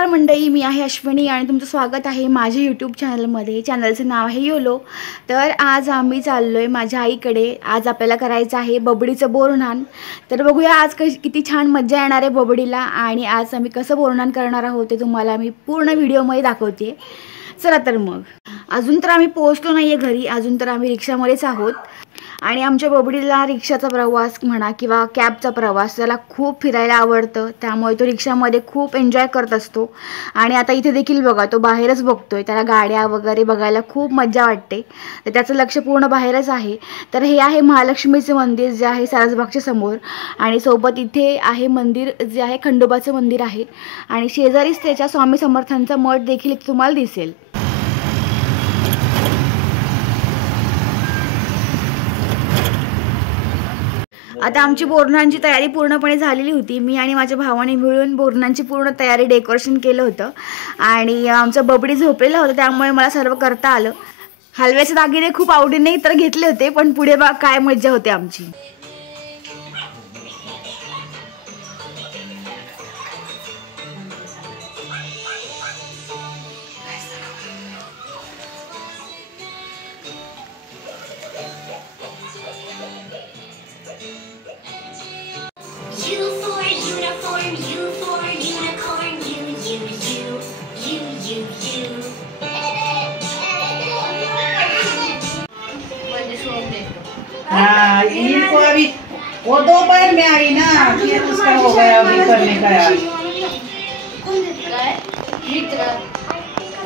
नमस्कार मंडळी, मी आहे अश्विनी आणि तुमचं स्वागत आहे माझ्या यूट्यूब चॅनलमध्ये. चॅनलचं नाव आहे योलो. तर आज आम्ही चाललो आहे माझ्या आईकडे. आज आपल्याला करायचं आहे बबडीचं बोरन्हाण. तर बघूया आज किती छान मज्जा येणार आहे बबडीला, आणि आज आम्ही कसं बोरन्हाण करणार आहोत ते तुम्हाला मी पूर्ण व्हिडिओमध्ये दाखवते. चला तर मग. अजून तर आम्ही पोहोचलो नाही आहे घरी, अजून तर आम्ही रिक्षामध्येच आहोत. आणि आमच्या बबडीला रिक्षाचा प्रवास म्हणा किंवा कॅबचा प्रवास त्याला खूप फिरायला आवडतं, त्यामुळे तो रिक्षामध्ये खूप एन्जॉय करत असतो. आणि आता इथे देखील बघा, तो बाहेरच बघतोय, त्याला गाड्या वगैरे बघायला खूप मजा वाटते, तर त्याचं लक्ष पूर्ण बाहेरच आहे. तर हे आहे महालक्ष्मीचे मंदिर जे आहे सारसबागच्या समोर, आणि सोबत इथे आहे मंदिर जे आहे खंडोबाचं मंदिर आहे, आणि शेजारीच त्याच्या स्वामी समर्थांचा मठ देखील इथे तुम्हाला दिसेल. आता आमची बोरन्हाणची तयारी पूर्णपणे झालेली होती. मी आणि माझ्या भावाने मिळून बोरन्हाणची पूर्ण तयारी डेकोरेशन केलं होतं, आणि आमचं बबडी झोपलेलं होतं, त्यामुळे मला सर्व करता आलं. हलव्याचे दागिने खूप आवडीने तर घेतले होते, पण पुढे बघा काय मज्जा होते आमची. हाँ इनको अभी वो दोपहर में आई ना, फिर उसका हो गया अभी करने का यार.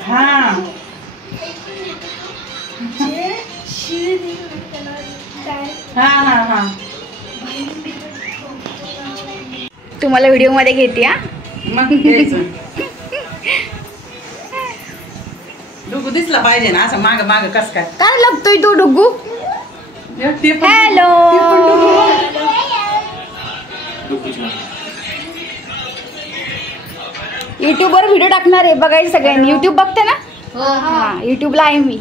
हाँ हाँ हाँ हाँ तुम्हाला व्हिडिओ मध्ये घेते. मग डुगू दिसला पाहिजे ना, असं माग माग कस काय लागतोय तो डुगू. हॅलो, युट्यूबवर व्हिडिओ टाकणार आहे, बघायचं सगळ्यांनी. युट्यूब बघते ना? हा, युट्यूबला आहे मी.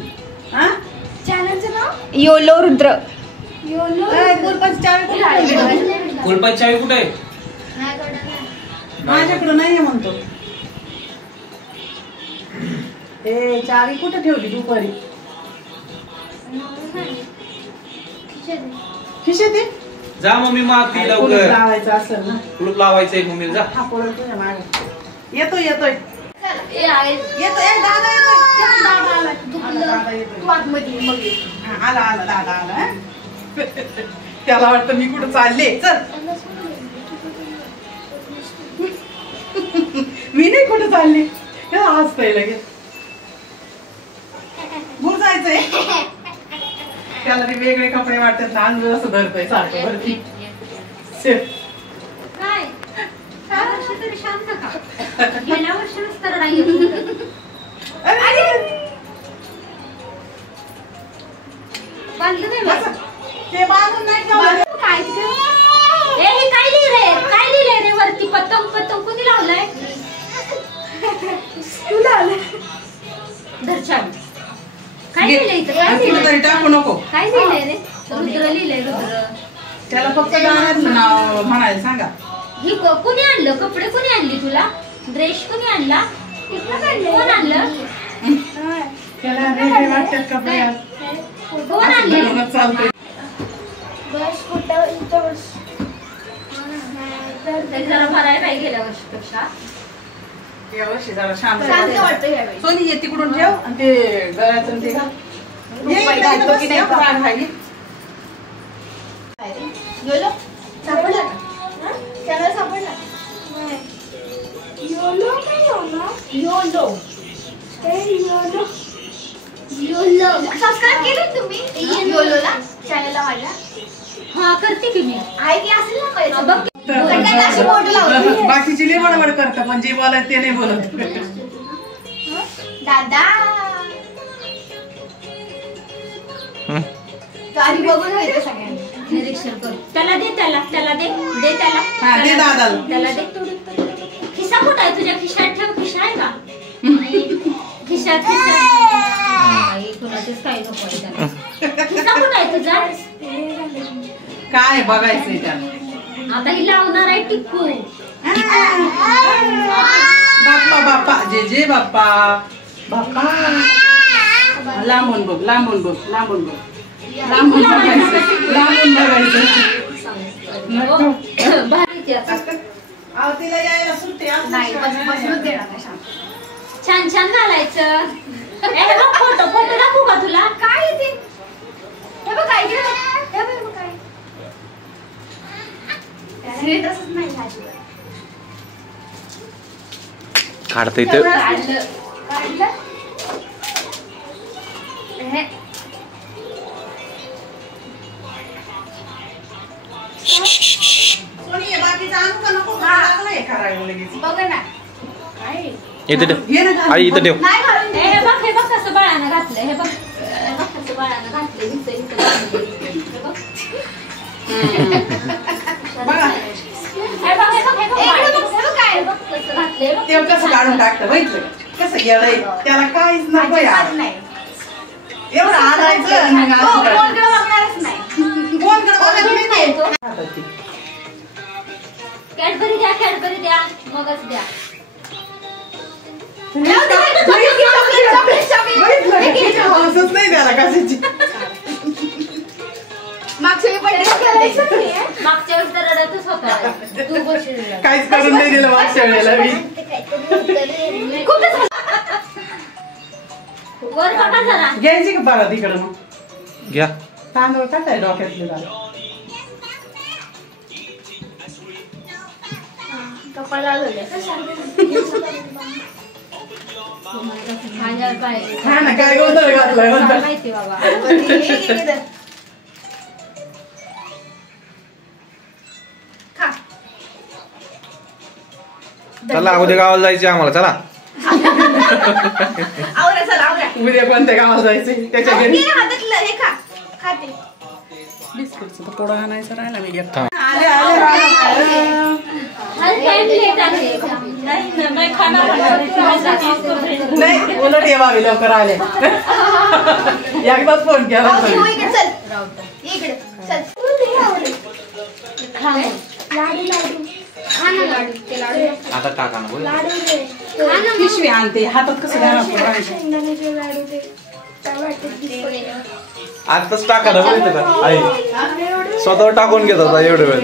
चॅनलचं नाव योलो रुद्र. कुलपाची चावी कुठे आहे? माझ्याकडे नाहीये म्हणतो. ए चावी कुठे ठेवली दुपारी? खिशात आहे. जा मम्मी मारती कुलूप लवकर. लावायचं असेल ना. कुलूप लावायचंय मम्मीला. जा. हा पोळा तुझ्या मागे येतोय येतोय येतोय. दादा येतोय. दादा येतोय. आला आला दादा आला. त्याला वाटतं मी कुठं चालले. चल मी नाही कुठं चालले. हसतय लगेच. भूर जायचंय. त्याला ते वेगळे कपडे वाटतात ना, अंग असं धरतोय सारखं भरती. काय वर्षी तरी शांत का? गेल्या वर्षीच तर नाही. बांधलं नाही बस. ते बांधून नाही जाऊ. काय ए हे काय लिहिलंय? काय लिहिलंय रे वरती? पतंग पतंग कोणी लावलाय? तुला आलं दर्शन काय लिहिलंय इथं? काय तुला लिहिलंय? तरी टाकू नको. काय लिहिलंय रे? रुद्र लिहिलंय रुद्र. त्याला फक्त गाण्याचं नाव म्हणायला सांगा. ही कोणी आणलं? कपडे कोणी आणली तुला? ड्रेस कोणी आणला? कोण आणलं? त्याला वेगळे वाटतात कपडे. कोण आणले? चालतोय. जरा भरायला काय गेल्या वर्षीपेक्षा या वर्षी जरा शांत वाटतं यावेळी. सोनी ये तिकडून ठेव आणि ते गळ्याचं ते घाल. घालतो की नाही राग राहिली. योलो सापडला का? चॅनल सापडला? योलो काय YOLO? YOLO YOLO YOLO subscribe केलं तुम्ही योलोला चॅनलला माझ्या? हा करते की मी. आहे की असेल ना पाहिजे. बघ अशी मोठं लावतो. बाकीची लई बडबड करतात, पण जे बोलत ते नाही बोलत. दादा गाडी बघून घेते सगळ्यांनी. निरीक्षण कर. त्याला दे, त्याला दे, दे त्याला. हा दे दादाला. त्याला दे. खिसा कुठं आहे तुझ्या? खिशात ठेव. खिसा आहे का? खिशात कुणाचेच काही नको आहे त्याला. खिसा कुठं आहे तुझा? काय बघायचंय त्याला? आता ही लावणार आहे टिक्कू. बाप्पा बाप्पा जे जे बाप्पा बाप्पा. लांबून बघ लांबून बघ लांबून बघ लांबून बघायचं लांबून बघायचं. भारीची आता. अहो तिला यायला सुट्टी असली नाही शिवाय बस बसूनच देणार नाही शांत. छान छान घालायचं. हे बघ फोटो फोटो दाखवू का तुला? काय येते हे बघ काय केलं हे बघ काय त्याने तसंच नाही अजिबात. काढता इथं काढलं काढलं हे. कोणी ये, बाकीचं आणू का नको? लागलं हे करायला लगेच. बघ ना काय इथं ठेव घे ना घालून. आई इथं ठेव. नाही घालून हे बघ कसं बाळानं घातलं. हे बघ कसं बाळानं घातलं. इथं इथं घातलं. हे बघ. बघा हे बघ हे बघ हे बघ हे बाळ. बघ, हे बघ काय. हे बघ कसं घातलंय. हे बघ ते कसं काढून टाकतं बघितलं का? कसं गेलंय त्याला काहीच नको अजिबात यार. नाही. एवढं आणायचं आणि मग हो, असं करायचं. कोणकडे बघणारच नाही. कोणकडे बघत नाही नाही तो. हाताची. कॅडबरी द्या मगच द्या. बघितलं का? तिच्या हौसच नाही त्याला कशाची. मागच्या वेळी birthday केला. मागच्या वेळेस तर रडतच होता. तू बसली काहीच करून नाही दिलं मागच्या वेळेला मी. वर बघा जरा. घ्यायची का बघा तिकडं मग घ्या. तांदूळ टाकाय डोक्यातले जरा. कपाळाला लावलंय. माझ्यावर पाय. हा ना काय गोंधळ घातलाय गोंधळ. माहिती बाबा. खा. चला उद्या गावाला जायचे आम्हाला. चला आवरा चला आवरा. उद्या कोणत्या गावाला जायचं त्याच्या घरी. घे ना हातातलं हे खा खाते. बिस्किटचं पोळा आणायचं राहिला मी घेतला. थांब. आले आले आले. नाही खाणार. नाही उलट ये बाबी लवकर आले. एकदाच फोन केला राहू दे, तरी. हो, इकडे चल इकडे चल. खा मग. लाडू लाडू खा ना लाडू. ते लाडू आता टाका ना बोल. लाडू दे. खा ना पिशवी आणते हातात कसं द्यायला शेंगदाण्याचे लाडू दे. काय वाटत आताच टाका ना बोलतो का आई स्वतःवर टाकून घेत होता एवढं वेळ.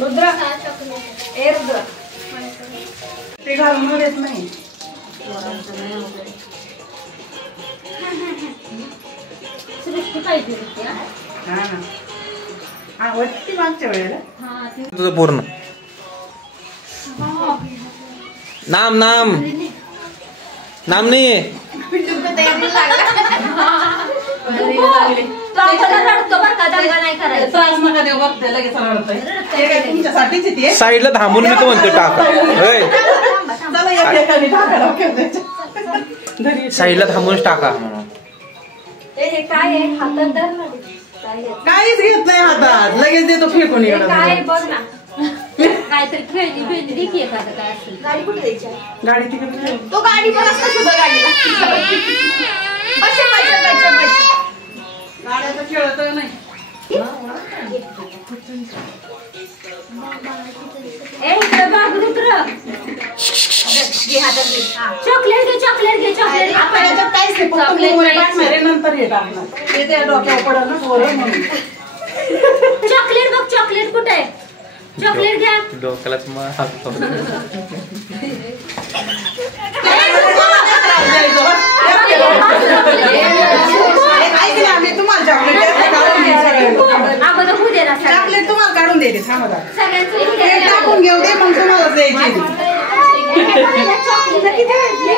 रुद्र ए रुद्र ते घालून देत नाही. सृष्टी पाहिजे होती, हा? हा ना आवडती मागच्या वेळेला. हा, ती तुझं पूर्ण नाम नाम नाम नाहीये. तो आपल्याला रडतो बरं का, दंगा नाही करायचा. त्रास नका देऊ बघ ते लगेच रडतंय. ते काय तुमच्यासाठीच आहे ते. साईडला थांबून मी तो म्हणतो टाका. होय चला या ठिकाणी टाका डोक्यात त्याच्या. घरी साईडला थांबूनच टाका म्हणून. हे काय आहे हातात धर ना. काय आहे? काहीच घेत नाही हातात लगेच देतो फेकून हे काय इकडं. बघ ना. काहीतरी खेळणी बिळणी दे की एखादं काय असेल. गाडी कुठे द्यायची आहे? गाडी तिकडे ठेव. तो गाडी पण असतो सुद्धा गाडीला. बस गाड्याचं खेळत नाही. ए इकडे बघ रुद्र. चॉकलेट घे चॉकलेट घे चॉकलेट. आपण याच्यात काहीच नाही. फक्त मोहरी टाकणार आहे, नंतर हे टाकणार. ते त्या डोक्यावर पडलं ना पोरं म्हणून. चॉकलेट बघ चॉकलेट कुठे आहे. चॉकलेट घ्या. डोक्यालाच मग हात लावतो. ऐकलं आम्ही तुम्हाला चॉकलेट काढून दे सगळ्यांना. अगोदर होऊ दे ना सगळ्यांना. चॉकलेट तुम्हाला काढून देते थांबा जरा. सगळ्यांचं होऊ ते दे. टाकून घेऊ दे मग तुम्हाला द्यायची. चॉकलेट किती भेटले?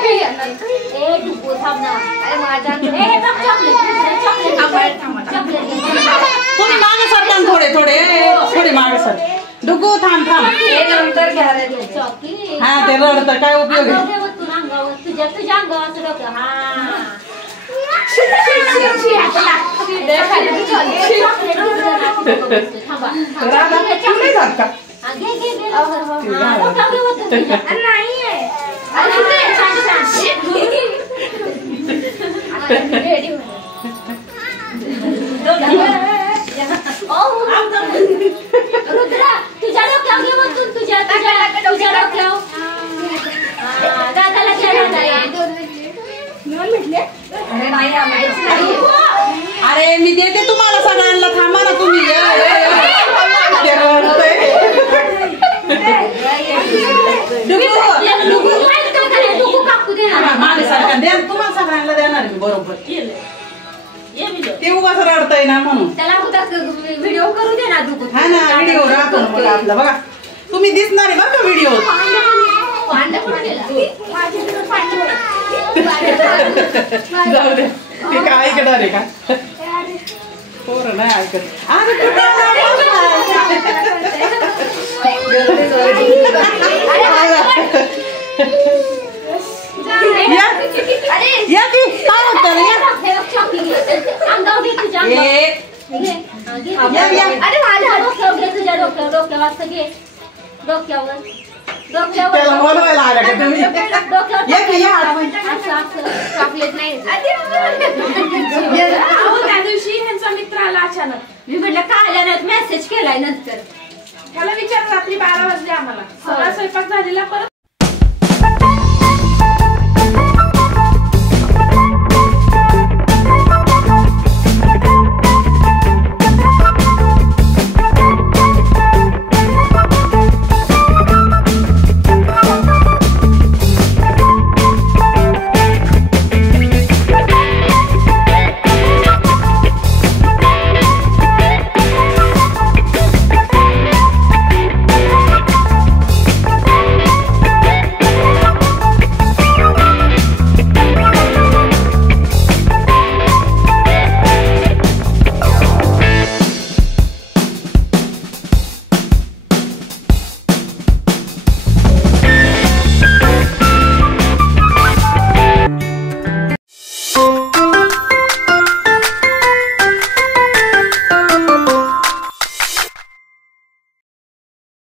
ए डुबू थांब ना. अरे माझ्या हे बघ चॉकलेट चॉकलेट चॉकलेट थोडी मागे सरका ना, थोडे थोडे थोडे मागे सर. डुगू थांब थांब. नंतर घ्यायला चॉकलेट. हा ते रडतं काय उपयोग आहे. अंगावर तू अंगावर तुझ्या अंगावर डोकं. हा थांबा. राधा, तू नाही जात का? घे घे घे डोक्यावर घे होतं तुझ्या. नाही आहे. अरे छान छान. रेडी हो. रुद्रा तुझ्या डोक्यावर घे वरतून तुझ्या भेटले अरे नाही आम्हालाच नाही अरे मी देते तुम्हाला सगळ्यांना, थांबा ना तुम्ही. तुम्हाला सगळ्यांना देणार मी बरोबर. ते उगाच रडतय ना म्हणून. त्याला व्हिडिओ करू दे ना तू. हा ना व्हिडिओ राखून आपला बघा. तुम्ही दिसणार आहे बघा व्हिडिओ. जाऊ दे ते काय ऐकणार आहे का? पोरं नाही ऐकत. या की काय होतं रे? त्याला बोलवायला आला का तुम्ही? चॉकलेट नाही. त्या दिवशी ह्यांचा मित्र आला अचानक. मी म्हटलं का आल्या नाही, मेसेज केलाय नंतर. त्याला विचार रात्री 12 वाजले आम्हाला. सगळा स्वयंपाक झालेला, परत